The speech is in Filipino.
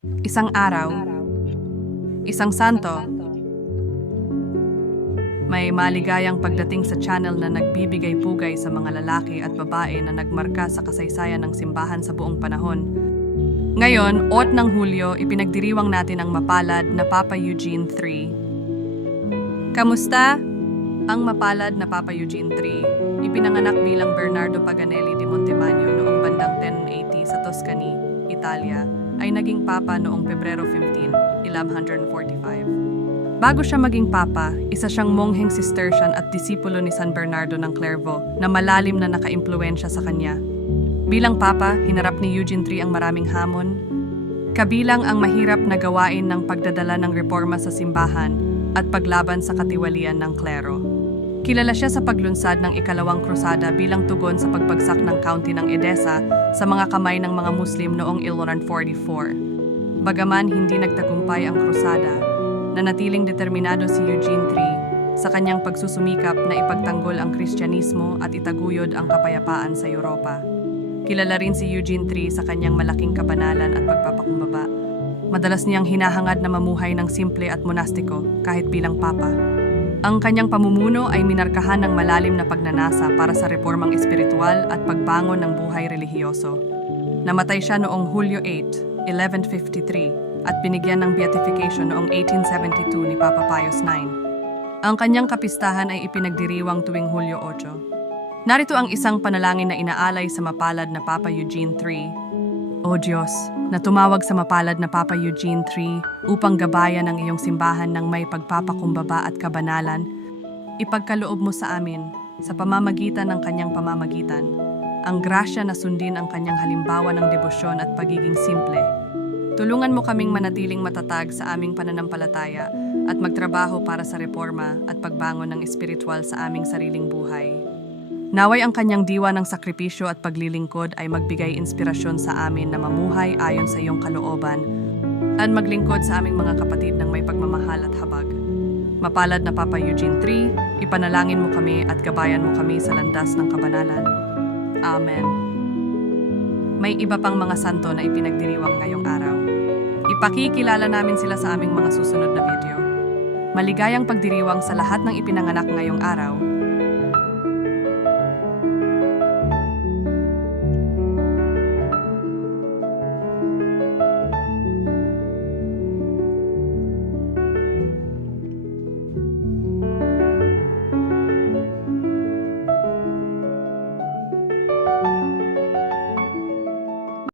Isang araw, isang santo, may maligayang pagdating sa channel na nagbibigay pugay sa mga lalaki at babae na nagmarka sa kasaysayan ng simbahan sa buong panahon. Ngayon, 8 ng Hulyo, ipinagdiriwang natin ang mapalad na Papa Eugene III. Kamusta? Ang mapalad na Papa Eugene III, ipinanganak bilang Bernardo Paganelli di Montemagno noong bandang 1080 sa Tuscany, Italia, ay naging papa noong Pebrero 15, 1145. Bago siya maging papa, isa siyang mongheng Cistercian at disipulo ni San Bernardo ng Clairvaux na malalim na nakaimpluensya sa kanya. Bilang papa, hinarap ni Eugene III ang maraming hamon, kabilang ang mahirap na gawain ng pagdadala ng reforma sa simbahan at paglaban sa katiwalian ng klero. Kilala siya sa paglunsad ng ikalawang krusada bilang tugon sa pagbagsak ng county ng Edessa sa mga kamay ng mga Muslim noong 1144. Bagaman hindi nagtagumpay ang krusada, nanatiling determinado si Eugene III sa kanyang pagsusumikap na ipagtanggol ang Kristyanismo at itaguyod ang kapayapaan sa Europa. Kilala rin si Eugene III sa kanyang malaking kabanalan at pagpapakumbaba. Madalas niyang hinahangad na mamuhay ng simple at monastiko kahit bilang papa. Ang kanyang pamumuno ay minarkahan ng malalim na pagnanasa para sa reformang espiritual at pagbangon ng buhay relihiyoso. Namatay siya noong Hulyo 8, 1153 at binigyan ng beatification noong 1872 ni Papa Pius IX. Ang kanyang kapistahan ay ipinagdiriwang tuwing Hulyo 8. Narito ang isang panalangin na inaalay sa mapalad na Papa Eugene III. O Diyos, na tumawag sa mapalad na Papa Eugene III upang gabayan ang iyong simbahan ng may pagpapakumbaba at kabanalan, ipagkaloob mo sa amin, sa pamamagitan ng kanyang pamamagitan, ang grasya na sundin ang kanyang halimbawa ng debosyon at pagiging simple. Tulungan mo kaming manatiling matatag sa aming pananampalataya at magtrabaho para sa reforma at pagbangon ng espiritual sa aming sariling buhay. Naway ang kanyang diwa ng sakripisyo at paglilingkod ay magbigay inspirasyon sa amin na mamuhay ayon sa iyong kalooban at maglingkod sa aming mga kapatid ng may pagmamahal at habag. Mapalad na Papa Eugene III, ipanalangin mo kami at gabayan mo kami sa landas ng kabanalan. Amen. May iba pang mga santo na ipinagdiriwang ngayong araw. Ipakikilala namin sila sa aming mga susunod na video. Maligayang pagdiriwang sa lahat ng ipinanganak ngayong araw